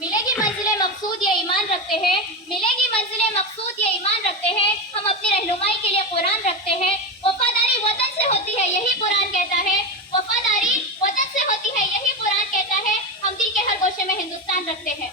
ملے گی منزل مقصود یہ ایمان رکھتے ہیں، ملے گی منزل مقصود یہ ایمان رکھتے ہیں، ہم اپنی رہنمائی کے لیے قرآن رکھتے ہیں، وفاداری وطن سے ہوتی ہے یہی قرآن کہتا ہے، وفاداری وطن سے ہوتی ہے یہی قرآن کہتا ہے، ہم دل کے ہر گوشے میں ہندوستان رکھتے ہیں۔